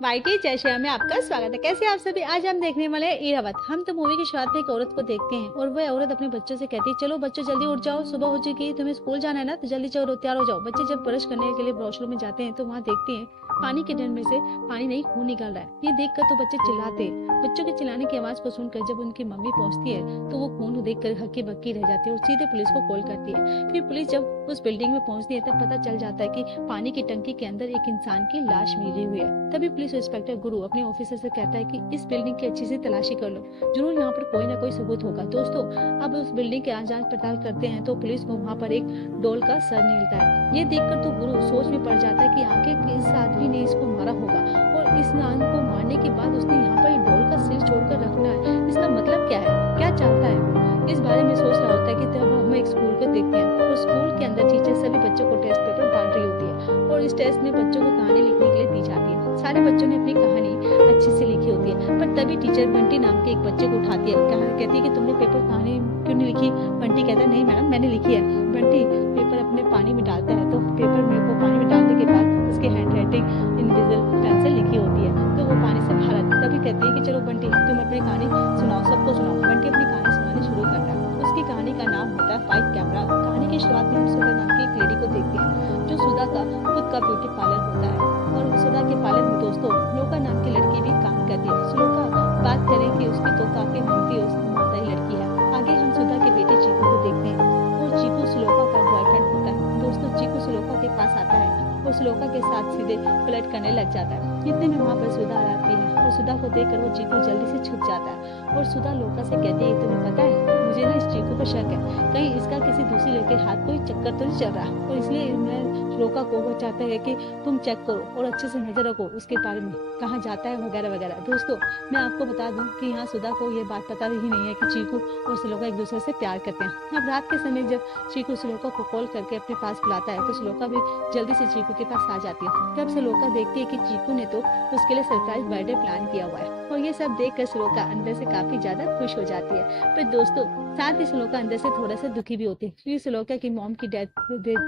YT जय श्री राम में आपका स्वागत है। कैसे आप सभी? आज हम देखने वाले हैं इरावत। हम तो मूवी की शुरुआत में एक औरत को देखते हैं और वह औरत अपने बच्चों से कहती है, चलो बच्चों जल्दी उठ जाओ, सुबह हो चुकी, तुम्हें स्कूल जाना है ना, तो जल्दी चलो तैयार हो जाओ। बच्चे जब ब्रश करने के लिए वॉशरूम में जाते हैं तो वहाँ देखते हैं पानी के डंड में से पानी नहीं खून निकल रहा है। ये देखकर तो बच्चे चिल्लाते हैं। बच्चों के चिल्लाने की आवाज को सुनकर जब उनकी मम्मी पहुंचती है तो वो खून देखकर हक्की बक्की रह जाती है और सीधे पुलिस को कॉल करती है। फिर पुलिस जब उस बिल्डिंग में पहुंचती है तब पता चल जाता है कि पानी की टंकी के अंदर एक इंसान की लाश मिली हुई है। तभी पुलिस इंस्पेक्टर गुरु अपने ऑफिसर से कहता है कि इस बिल्डिंग की अच्छी से तलाशी कर लो, जरूर यहाँ पर कोई ना कोई सबूत होगा। दोस्तों, अब उस बिल्डिंग के जांच पड़ताल करते हैं तो पुलिस को वहाँ पर एक डॉल का सर मिलता है। ये देखकर तो गुरु सोच में पड़ जाता है कि आखिर किस आदमी ने इसको मारा होगा और इस नान को मारने के बाद उसने यहाँ पर डॉल का सिर छोड़कर रखना है। इसका मतलब क्या है, क्या चाहता है? इस बारे में सोच रहा होता है कि तब हम एक स्कूल को देखते हैं और स्कूल के अंदर टीचर सभी बच्चों को टेस्ट पेपर बांट रही होती है और इस टेस्ट में बच्चों को कहानी लिखने के लिए दी जाती है। सारे बच्चों ने अपनी कहानी अच्छे से लिखी होती है, पर तभी टीचर बंटी नाम के एक बच्चे को उठाती है, कहती है कि तुमने पेपर कहानी क्यों नहीं लिखी? बंटी कहता है, नहीं मैडम मैंने लिखी है। बंटी पेपर अपने पानी में डालता है तो पेपर में को पानी में डालने के बाद उसकी हैंड राइटिंग इनविजिबल पेन से लिखी होती है तो वो पानी से बाहर आती है। तभी कहती है कि चलो बंटी तुम अपनी कहानी सुनाओ, सबको सुनाओ। बंटी अपनी कहानी सुनानी शुरू करता है। उसकी कहानी का नाम होता है फाइट कैमरा। कहानी की शुरुआत में हम सुधा नाम की एक लेडी को देखते हैं जो सुधा का खुद का ब्यूटी पार्लर होता है और सुधा के पार्लर में दोस्तों श्लोका नाम की लड़की भी काम करती है। श्लोका बात करें कि उसकी तो काफी मेहनती और ईमानदारी लड़की है। आगे हम सुधा के बेटे चीकू को देखते हैं और चीकू श्लोका का बॉयफ्रेंड होता है। दोस्तों, चीकू श्लोका के पास आता है और श्लोका के साथ सीधे फ्लर्ट करने लग जाता है। इतने में वहाँ पर सुधा आती है और सुधा को देखकर वो चीकू जल्दी से छुप जाता है और सुधा लोका से कहती है, तुम्हें पता है मुझे ना इस चीकू पर शक है, कहीं इसका किसी दूसरी लड़के हाथ कोई चक्कर तो नहीं चल रहा और इसलिए मैं श्लोका को वो चाहता है कि तुम चेक करो और अच्छे से नजर रखो उसके बारे में, कहाँ जाता है वगैरह वगैरह। दोस्तों, मैं आपको बता दूं कि यहाँ सुधा को ये बात पता ही नहीं है कि चीकू और श्लोका एक दूसरे से प्यार करते हैं। अब रात के समय जब चीकू श्लोका को कॉल करके अपने पास बुलाता है तो श्लोका भी जल्दी से चीकू के पास आ जाती है। तब श्लोका देखती है कि चीकू ने तो उसके लिए सरप्राइज बर्थडे प्लान किया हुआ है और ये सब देखकर श्लोका अंदर से काफी ज्यादा खुश हो जाती है। पर दोस्तों, साथ ही श्लोका अंदर से थोड़ा सा दुखी भी होती है क्योंकि श्लोका की मॉम की डेथ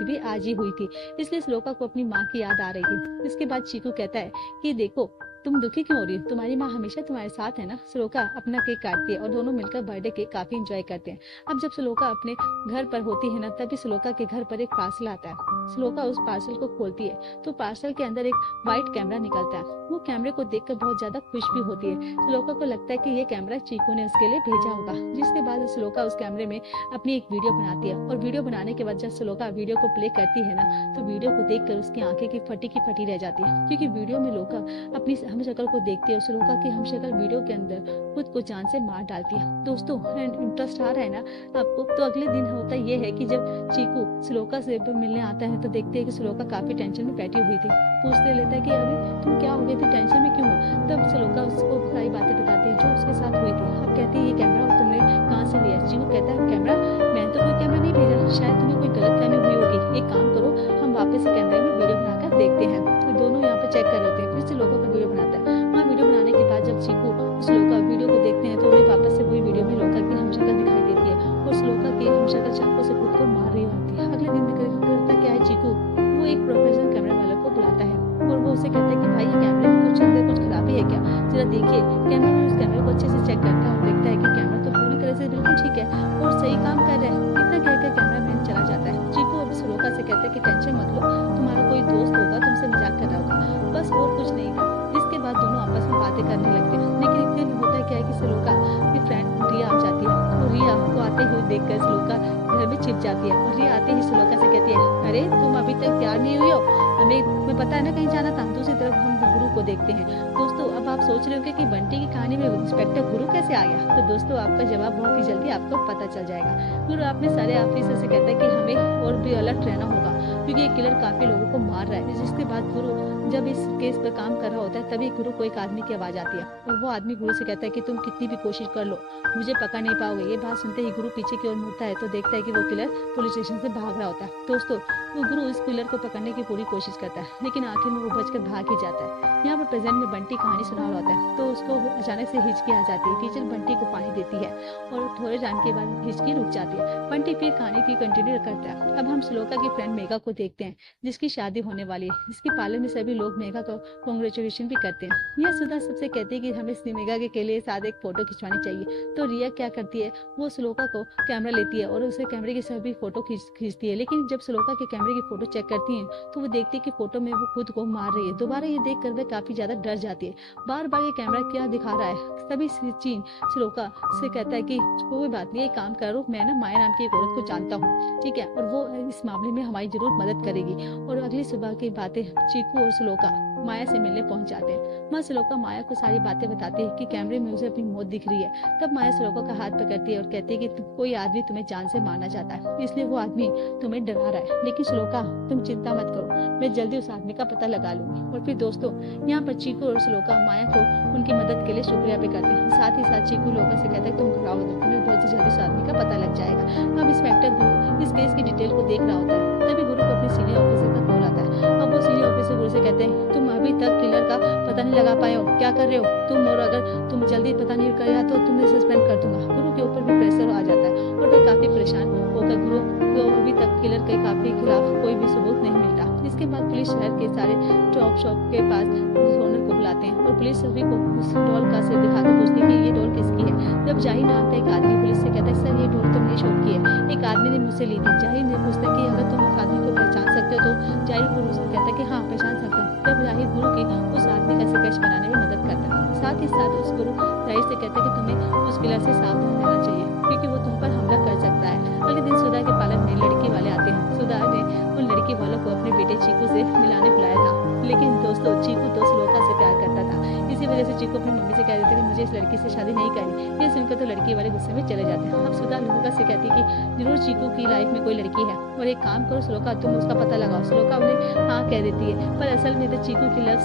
भी आज ही हुई थी, इसलिए श्लोका को अपनी माँ की याद आ रही थी। इसके बाद चीकू कहता है कि देखो तुम दुखी क्यों हो रही हो, तुम्हारी माँ हमेशा तुम्हारे साथ है ना। श्लोका अपना केक काटती है और दोनों मिलकर बर्थडे केक काफी एंजॉय करते हैं। अब जब श्लोका अपने घर पर होती है ना तभी श्लोका के घर पर एक पार्सल आता है। श्लोका उस पार्सल को खोलती है तो पार्सल के अंदर एक व्हाइट कैमरा निकलता है। वो कैमरे को देखकर बहुत ज्यादा खुश भी होती है। श्लोका को लगता है कि ये कैमरा चीकू ने उसके लिए भेजा होगा, जिसके बाद श्लोका उस कैमरे में अपनी एक वीडियो बनाती है और वीडियो बनाने के बाद जब श्लोका वीडियो को प्ले करती है ना तो वीडियो को देखकर उसकी आंखें की फटी रह जाती है क्योंकि वीडियो में लोका अपनी हम शक्ल को देखती है और श्लोका की हम शक्ल वीडियो के अंदर खुद को जान से मार डालती है। दोस्तों, इंटरेस्ट आ रहा है ना आपको? तो अगले दिन होता ये है कि जब चीकू श्लोका से मिलने आता है तो देखते हैं कि श्लोका काफी टेंशन में बैठी हुई थी। पूछते लेता है कि अरे तुम क्या हो गई थी, टेंशन में क्यों हो? तब श्लोका उसको सारी बातें बताती है जो उसके साथ हुई थी। अब कहती है ये कैमरा तुमने कहाँ से लिया? चीकू कहता है कैमरा मैंने तो कोई कैमरा नहीं भेजा, शायद तुम्हें कोई गलतफहमी हुई होगी। एक काम करो, हम वापस से कैमरे में वीडियो बनाकर देखते हैं। तो दोनों यहाँ पे चेक कर लेते हैं। फिर से श्लोका का वीडियो बनाता है। वहाँ वीडियो बनाने के बाद जब चीकू श्लोका वीडियो को देखते हैं तो उन्हें वापस से वही वीडियो में लोका की हम शक्ल दिखाई देती है और श्लोका की हम शक्ल चाकू से खुद को मार रही होती है। अगले दिन करता क्या है चीकू, वो एक प्रोफेशनल कैमरा वाले को बुलाता है और वो उसे कहता है कि भाई ये कैमरे में कुछ अंदर कुछ खराबी है क्या, जरा देखिए। कैमरा मैन उस कैमरे को अच्छे से चेक करता है और देखता है कि कैमरा तो पूरी तरह से बिल्कुल ठीक है और सही काम कर रहा है। इतना कहकर कैमरा मैन चला जाता है। चीकू अब श्लोका से कहता है कि टेंशन मत लो, तुम्हारा कोई दोस्त होगा तुमसे मजाक कर रहा होगा, बस और कुछ नहीं था। जिसके बाद दोनों आपस में बातें करने लगते हैं। लेकिन इतने में होता क्या है कि श्लोका की फ्रेंड रिया आ जाती है और रिया को आते हुए देखकर श्लोका घर में छिप जाती है और रिया आते ही श्लोका से कहती है, अरे तुम अभी तक तैयार नहीं हुई हो, हमें तुम्हें पता है ना कहीं जाना था। दूसरी तरफ हम गुरु को देखते हैं। दोस्तों, अब आप सोच रहे होंगे कि बंटी की कहानी में इंस्पेक्टर गुरु कैसे आ गया? तो दोस्तों, आपका जवाब बहुत ही जल्दी आपको पता चल जाएगा। गुरु अपने सारे ऑफिसर से कहता है कि हमें और भी अलर्ट रहना होगा क्योंकि ये किलर काफी लोगों को मार रहा है। जिसके बाद गुरु जब इस केस पर काम कर रहा होता है तभी गुरु को एक आदमी की आवाज आती है और वो आदमी गुरु से कहता है कि तुम कितनी भी कोशिश कर लो, मुझे पकड़ नहीं पाओगे। ये बात सुनते ही गुरु पीछे की ओर मुड़ता है तो देखता है कि वो किलर पुलिस स्टेशन से भाग रहा होता है। दोस्तों, वो गुरु इस किलर को पकड़ने की पूरी कोशिश करता है लेकिन आखिर में वो बचकर भाग ही जाता है। यहाँ पर प्रेजेंट में बंटी कहानी सुना रहा होता है तो उसको अचानक से हिचकी आ जाती है। टीचर बंटी को पानी देती है और थोड़े टाइम के बाद हिचकी रुक जाती है। बंटी फिर कहानी की कंटिन्यू करता है। अब हम श्लोका की फ्रेंड मेघा को देखते हैं जिसकी शादी होने वाली है, जिसकी पार्लर में सभी लोग मेघा को कॉन्ग्रेचुलेशन भी करते हैं। यह सुधा सबसे कहती है कि हमें मेघा के लिए साथ एक फोटो खिंचवानी चाहिए। तो रिया क्या करती है, वो श्लोका को कैमरा लेती है और उसे कैमरे की सभी फोटो खींचती है। लेकिन जब श्लोका के कैमरे की फोटो चेक करती है तो वो देखती है कि फोटो में वो खुद को मार रही है। दोबारा ये देख कर वह काफी ज्यादा डर जाती है। बार बार ये कैमरा क्या दिखा रहा है। तभी चीन श्लोका से कहता है कि कोई बात नहीं, एक काम करो, मैं ना माया नाम की एक औरत को जानता हूँ, ठीक है, और वो इस मामले में हमारी जरूर मदद करेगी। और अगली सुबह की बातें चीकू और श्लोका माया से मिलने पहुंच जाते हैं। माँ श्लोका माया को सारी बातें बताती है कि कैमरे में उसे अपनी मौत दिख रही है। तब माया श्लोका का हाथ पकड़ती है और कहती है कि कोई आदमी तुम्हें जान से मारना चाहता है, इसलिए वो आदमी तुम्हें डरा रहा है। लेकिन श्लोका, तुम चिंता मत करो, मैं जल्दी उस आदमी का पता लगा लूंगी। और फिर दोस्तों, यहाँ पर चीकू और श्लोका माया को उनकी मदद के लिए शुक्रिया भी करते हैं। साथ ही साथ चीकू लोका से कहता है तुम घबराओ मत, तुम्हें बहुत जल्दी उस आदमी का पता लग जाएगा। अब इंस्पेक्टर गुरु इस केस की डिटेल को देख रहा होता है। तभी गुरु को अपने सीनियर ऑफिसर का कॉल आता है। अब वो सीनियर ऑफिसर गुरु से कहते हैं तुम अभी तक किलर का पता नहीं लगा पाए हो, क्या कर रहे हो तुम, और अगर तुम जल्दी पता नहीं किया तो तुम्हें सस्पेंड कर दूंगा। गुरु के ऊपर भी प्रेशर आ जाता है और वह काफी परेशान होकर गुरु को अभी तक किलर के खिलाफ कोई भी सबूत नहीं मिलता। इसके बाद पुलिस शहर के सारे टॉप शॉप के पास ओनर को बुलाते हैं और पुलिस सभी को उस डॉल का सिर दिखाकर पूछती है कि ये डॉल किसकी है। जब जाहिर नाम का एक आदमी पुलिस से कहता है सर ये डॉल तो मेरी शॉप की है, एक आदमी ने मुझसे ली थी। जाहिर ने पूछता है कि अगर तुम उस आदमी को पहचान सकते हो तो जाहिर गुरु से कहता है कि हाँ पहचान सकता हूँ। तब जाहिर गुरु की उस आदमी का स्केच बनाने में मदद करता है। साथ ही साथ उस गुरु जाहिर से कहता है कि तुम्हें उस किलर से सावधान रहना चाहिए क्योंकि वो तुम पर हमला कर सकता है। अगले दिन सुधा के पार्लर में लड़की वाले आते हैं। सुधा ने उन लड़की वालों को अपने बेटे चीकू से मिलाने बुलाया था, लेकिन दोस्तों चीकू तो श्लोका से प्यार करता था। इसी वजह से चीकू अपनी मम्मी से कह देता कि मुझे इस लड़की से शादी नहीं करनी। ये सुनकर तो लड़की वाले गुस्से में चले जाते हैं। अब सुधा श्लोका से कहती है कि जरूर चीकू की लाइफ में कोई लड़की है और एक काम करो श्लोका, तुम उसका पता लगाओ। श्लोका उन्हें हाँ कह देती है, पर असल में तो चीकू की लव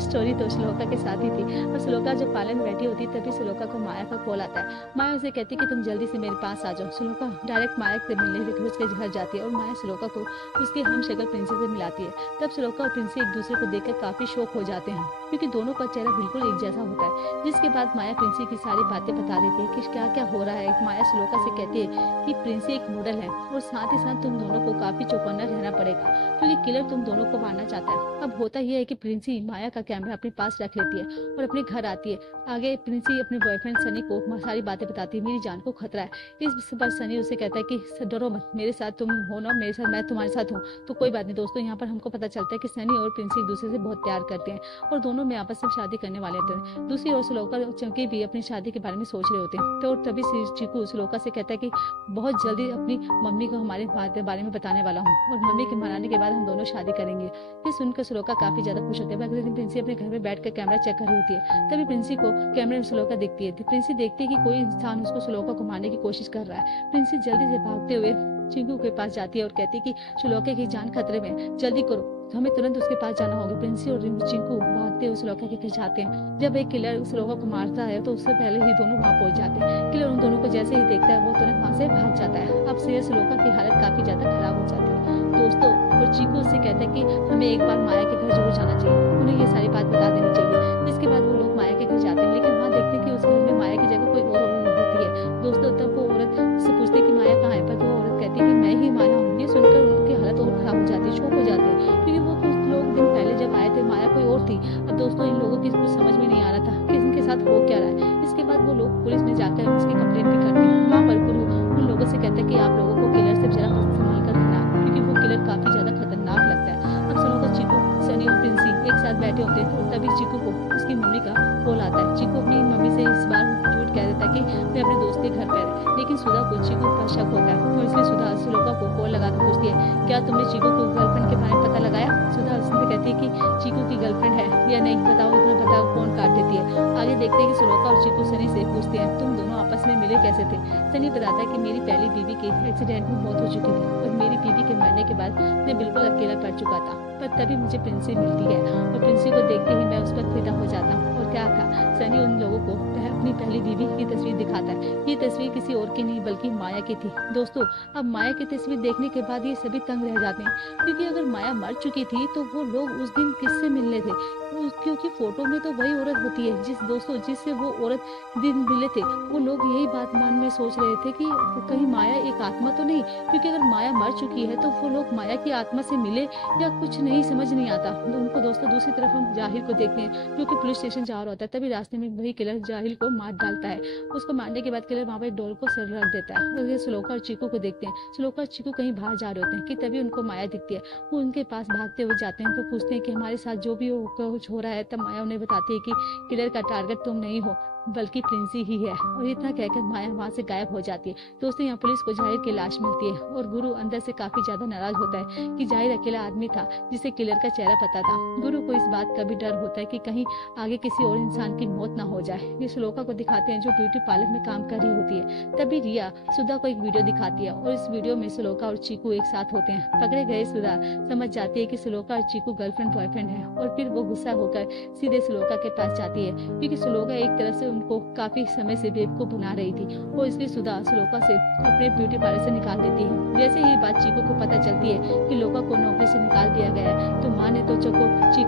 स्टोरी तो श्लोका के साथ ही थी। और श्लोका जब पार्लर में बैठी होती तभी श्लोका को माया का कॉल आता है। माया उसे कहती है कि तुम जल्दी से मेरे पास आ जाओ। श्लोका डायरेक्ट माया से मिलने उसके घर जाती है और माया श्लोका को उसकी हमशक्ल प्रिंसी से मिलाती है। तब श्लोका और प्रिंसी एक दूसरे को देखकर काफी शौक हो जाते हैं क्योंकि दोनों का चेहरा बिल्कुल एक जैसा होता है। जिसके बाद माया प्रिंसी की सारी बातें बता देती है कि क्या क्या हो रहा है। माया श्लोका से कहती है कि प्रिंसी एक मॉडल है और साथ ही साथ तुम दोनों को काफी चौकन्ना रहना पड़ेगा क्योंकि किलर तुम दोनों को मारना चाहता है। अब होता यह है कि प्रिंसी माया का कैमरा अपने पास रख लेती है और अपने घर आती है। आगे प्रिंसी अपने बॉयफ्रेंड सनी को सारी बातें बताती है, मेरी जान को खतरा है। इस पर सनी उसे कहता है कि डरो मत, मेरे साथ तुम हो ना, मेरे साथ मैं तुम्हारे साथ हूँ तो कोई बात नहीं। दोस्तों यहाँ पर हमको पता चलता है कि सनी और प्रिंसी एक दूसरे से बहुत प्यार करते हैं और दोनों में आपस में शादी करने वाले होते हैं। दूसरी ओर श्लोका और चंकी भी अपनी शादी के बारे में सोच रहे होते हैं। तो तभी चीकू श्लोका से कहता है कि बहुत जल्दी अपनी मम्मी को हमारे बारे में बताने वाला हूँ और मम्मी के मनाने के बाद हम दोनों शादी करेंगे। फिर सुनकर श्लोका काफी ज्यादा खुश होते हैं। अगले दिन प्रिंसी अपने घर में बैठकर कैमरा चेक कर रही होती है। तभी प्रिंसी को कैमरे में श्लोका दिखती है। प्रिंसी देखती है कि कोई इंसान उसको श्लोका को मारने की कोशिश कर रहा है। प्रिंसी जल्दी से भागते हुए चिंकू के पास जाती है और कहती है कि श्लोका की जान खतरे में, जल्दी करो, हमें तुरंत उसके पास जाना होगा। प्रिंसी और चिंकू भागते हुए श्लोका के घर जाते हैं। जब एक किलर श्लोका को मारता है तो उससे पहले ही दोनों वहां पहुंच जाते हैं। किलर उन दोनों को जैसे ही देखता है वो तुरंत वहां से भाग जाता है। अब से श्लोका की हालत काफी ज्यादा खराब हो जाती है। दोस्तों, और चीकू उससे कहता है कि हमें एक बार माया के घर जरूर जाना चाहिए, उन्हें ये सारी बात बता देनी चाहिए। जिसके बाद वो लोग माया के घर जाते हैं, लेकिन वहाँ देखते हैं कि उस घर में माया की जगह कोई और औरत होती है। दोस्तों, तब वो औरत से पूछती है कि माया कहाँ है, पर वो औरत कहती है कि मैं ही माया हूँ। ये सुनकर उनकी हालत और खराब हो जाती है, शौक हो जाते हैं क्योंकि वो कुछ लोग दिन पहले जब आए थे माया कोई और थी। अब दोस्तों, इन लोगों की कुछ समझ में नहीं आ रहा था कि इनके साथ हो क्या रहा है। इसके बाद वो लोग पुलिस में जाकर उसकी कंप्लेंट भी करते हैं। वहाँ पर गुरु उन लोगों से कहता है कि आप लोगों को किलर से जरा संभाल कर रहना क्योंकि वो किलर काफी ज्यादा खतरनाक लगता है। अब सुनो तो चीकू, सनी और प्रिंसी एक साथ बैठे होते हैं। तभी चीकू को उसकी मम्मी का कॉल आता है। चीकू अपनी मम्मी से इस बार झूठ कह देता है कि मैं अपने दोस्त के घर पर है। लेकिन सुधा को चीकू पर शक होता है और इसलिए सुधा श्लोका को कॉल लगाकर पूछती है, क्या तुमने चीकू को गर्लफ्रेंड के बारे में पता लगाया? सुधा उससे कहती है कि चीकू की गर्लफ्रेंड है या नहीं, बताओ, इतना बताओ, फोन काट देती है। आगे देखते हैं कि श्लोका और चीकू सनी से पूछते हैं, तुम दोनों आपस में मिले कैसे थे? सनी बताता है कि मेरी पहली बीवी की एक्सीडेंट में मौत हो चुकी थी और मेरी बीवी के मरने के बाद मैं बिल्कुल अकेला पड़ चुका था, पर तभी मुझे प्रिंसी मिलती है और प्रिंसी को देखते ही मैं उस पर फिदा हो जाता हूँ। और क्या था, सनी उन लोगों को अपनी पहली बीवी की तस्वीर दिखाता है। ये तस्वीर किसी और की नहीं बल्कि माया की थी। दोस्तों, अब माया की तस्वीर देखने के बाद ये सभी तंग रह जाते हैं, क्योंकि अगर माया मर चुकी थी तो वो लोग उस दिन किससे मिलने थे? क्योंकि फोटो में तो वही औरत होती है जिससे वो औरत दिन मिले थे। वो लोग यही बात मन में सोच रहे थे कि कहीं माया एक आत्मा तो नहीं, क्योंकि अगर माया मर चुकी है तो वो लोग माया की आत्मा से मिले या कुछ नहीं समझ नहीं आता उनको। दोस्तों, दूसरी तरफ हम जाहिल को देखते हैं जो कि पुलिस स्टेशन जा रहा होता है। तभी रास्ते में वही किलर जाहिल को मार डालता है। उसको मारने के बाद किलर वहाँ पर डॉल को सर रख देता है। और ये श्लोका और चीकू को देखते हैं। श्लोका और चीकू कहीं बाहर जा रहे होते हैं कि तभी उनको माया दिखती है। वो उनके पास भागते हुए जाते हैं तो पूछते हैं कि हमारे साथ जो भी कुछ हो रहा है। तब माया उन्हें बताती है कि किलर का टारगेट तुम नहीं हो बल्कि प्रिंसी ही है। और इतना कहकर माया वहाँ से गायब हो जाती है। दोस्तों, यहाँ पुलिस को जाहिर की लाश मिलती है और गुरु अंदर से काफी ज्यादा नाराज होता है कि जाहिर अकेला आदमी था जिसे किलर का चेहरा पता था। गुरु को इस बात का भी डर होता है कि कहीं आगे किसी और इंसान की मौत ना हो जाए। ये श्लोका को दिखाते हैं जो ब्यूटी पार्लर में काम कर रही होती है। तभी रिया सुधा को एक वीडियो दिखाती है और इस वीडियो में श्लोका और चीकू एक साथ होते हैं। पकड़े गए सुधा समझ जाती है कि श्लोका और चीकू गर्लफ्रेंड बॉयफ्रेंड है और फिर वो गुस्सा होकर सीधे श्लोका के पास जाती है, क्योंकि श्लोका एक तरफ से उनको काफी समय से बेवकूफ बना रही थी और इसलिए सुधा श्लोका से अपने ब्यूटी पार्लर से निकाल देती है। जैसे ही बात चीकू को पता चलती है कि श्लोका को नौकरी से निकाल दिया गया है तो माँ ने तो चीकू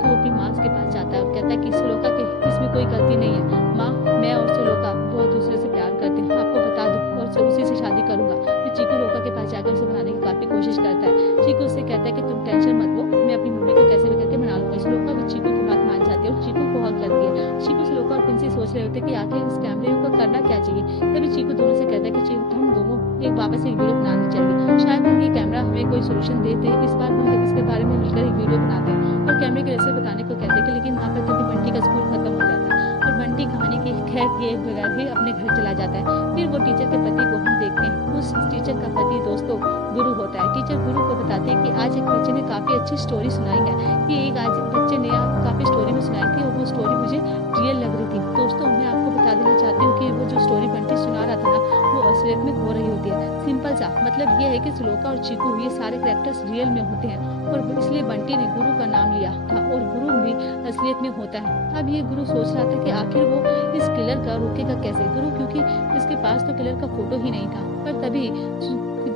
अपनी माँ के पास जाता है और कहता है कि श्लोका के इसमें कोई गलती नहीं है। माँ, मैं और श्लोका बहुत दूसरे से प्यार करते हैं, आपको बता दूं, और उसी से शादी करूंगा। फिर चीकू श्लोका के पास जाकर उसे मनाने की काफी कोशिश करता है। चीकू उससे कहता है कि तुम टेंशन मत लो, मैं अपनी मम्मी को कैसे भी करके मना लूंगा। श्लोका भी चीकू की बात मान जाती है और चीकू को हक करती है। चीकू श्लोका और प्रिंसी सोच रहे होते कि आखिर इस कैमरे को करना क्या चाहिए। तभी चीकू दोनों से कहता है कि चीकू, हम दोनों एक वापस एक वीडियो बनानी चाहिए। शायद ये कैमरा हमें कोई सोल्यूशन देते हैं। इस बार हम इसके बारे में मिलकर एक वीडियो बनाते हैं और कैमरे के रेसिपी बताने को कहते हैं कि लेकिन वहाँ पर तभी बंटी का स्कूल खत्म हो जाता है और बंटी कहानी के खैर किए बगैर ही अपने घर चला जाता है। फिर वो टीचर के पति को हम देखते हैं। उस टीचर का पति दोस्तों गुरु होता है। टीचर गुरु को बताते हैं कि आज एक बच्चे ने काफी अच्छी स्टोरी सुनाई है। कि एक आज बच्चे ने काफी स्टोरी में सुनाई थी और वो स्टोरी मुझे रियल लग रही थी। दोस्तों, मैं आपको बता देना चाहती हूँ कि वो जो स्टोरी बंटी सुना रहा था ना, वो असलियत में हो रही होती है। सिंपल सा मतलब ये है कि श्लोका और चीकू ये सारे कैरेक्टर्स रियल में होते हैं और इसलिए बंटी ने गुरु का नाम लिया था और गुरु भी असलियत में होता है। अब ये गुरु सोच रहा था कि आखिर वो इस किलर का रोकेगा कैसे गुरु, क्योंकि इसके पास तो किलर का फोटो ही नहीं था। पर तभी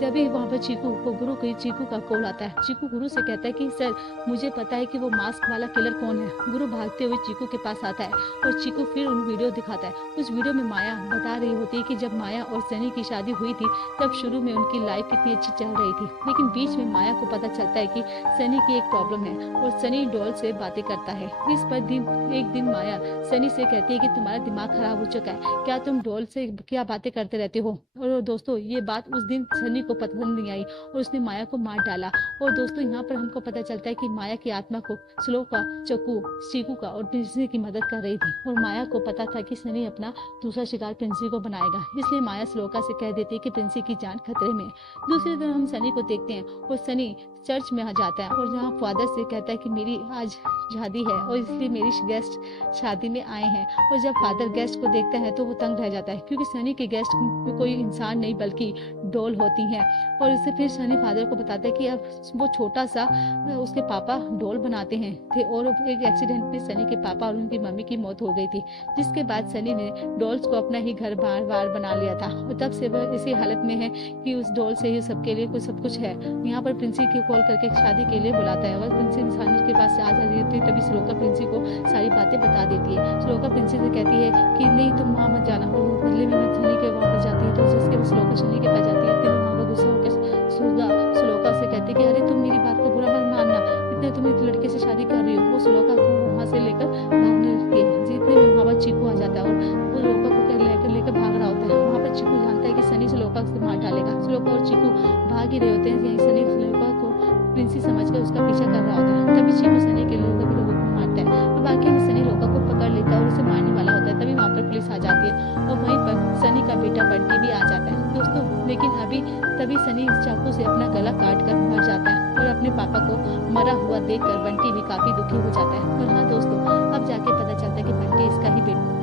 वहाँ पर चीकू का कॉल आता है। चीकू गुरु से कहता है कि सर, मुझे पता है कि वो मास्क वाला किलर कौन है। गुरु भागते हुए चीकू के पास आता है और चीकू फिर उन वीडियो दिखाता है। उस वीडियो में माया बता रही होती है कि जब माया और सनी की शादी हुई थी तब शुरू में उनकी लाइफ कितनी अच्छी चल रही थी, लेकिन बीच में माया को पता चलता है कि सनी की एक प्रॉब्लम है और सनी डॉल से बातें करता है। इस पर एक दिन माया सनी से कहती है कि तुम्हारा दिमाग खराब हो चुका है, क्या तुम डॉल से क्या बातें करते रहते हो। और दोस्तों, ये बात उस दिन सनी को पसंद नहीं आई और उसने माया को मार डाला। और दोस्तों, यहाँ पर हमको पता चलता है कि माया की आत्मा को श्लोका, चीकू का और प्रिंसी की मदद कर रही थी और माया को पता था कि सनी अपना दूसरा शिकार प्रिंसी को बनाएगा, इसलिए माया श्लोका से कह देती है कि प्रिंसी की जान खतरे में है। दूसरी तरफ हम सनी को देखते हैं और सनी चर्च में आ जाता है और जहाँ फादर से कहता है कि मेरी आज शादी है और इसलिए मेरी गेस्ट शादी में आए हैं। और जब फादर गेस्ट को देखता है तो वो तंग रह जाता है, क्योंकि सनी के गेस्ट कोई इंसान नहीं बल्कि डॉल होती हैं। और इससे फिर सनी फादर को बताता है कि अब वो छोटा सा उसके पापा डॉल बनाते हैं थे और एक एक्सीडेंट में सनी के पापा और उनकी मम्मी की मौत हो गई थी, जिसके बाद सनी ने डॉल्स को अपना ही घर बार बना लिया था और तब से वह इसी हालत में है कि उस डॉल से ही सबके लिए कुछ सब कुछ है। यहाँ पर प्रिंसी की कॉल करके शादी के लिए बुलाता है और प्रिंसी सनी के पास आ जाती है। तभी श्लोका प्रिंसी को सारी बातें बता देती है। श्लोका प्रिंसी से कहती है कि नहीं, तुम वहाँ मत जाना, और बदले में मैं सनी के वहाँ पर जाती है। तो जिसके बाद श्लोका सनी के पास जाती है। फिर वहाँ पर गुस्सा होकर श्लोका से कहती है कि अरे तुम मेरी बात को बुरा मत मानना, इतने तुम एक लड़के से शादी कर रही हो। वो श्लोका को वहाँ से लेकर भागने लगती है। जितने में वहाँ पर चीकू आ जाता है और वो श्लोका को लेकर भाग रहा होता है। वहाँ पर चीकू जानता है कि सनी श्लोका से मार डालेगा। श्लोका और चीकू भाग ही रहे होते हैं, यही सनी श्लोका को प्रिंसी समझकर उसका पीछा कर रहा होता है। तभी चीकू सनी के लोगों को मारता है और बाकी में सनी श्लोका को पकड़ लेता है और उसे मारने वाला होता है। तभी वहाँ पर पुलिस आ जाती है और वहीं पर सनी का बेटा बंटी भी आ जाता है दोस्तों। लेकिन तभी सनी इस चाकू से अपना गला काट कर मर जाता है और अपने पापा को मरा हुआ देखकर बंटी भी काफी दुखी हो जाता है। और हाँ दोस्तों, अब जाके पता चलता है कि बंटी इसका ही बेटा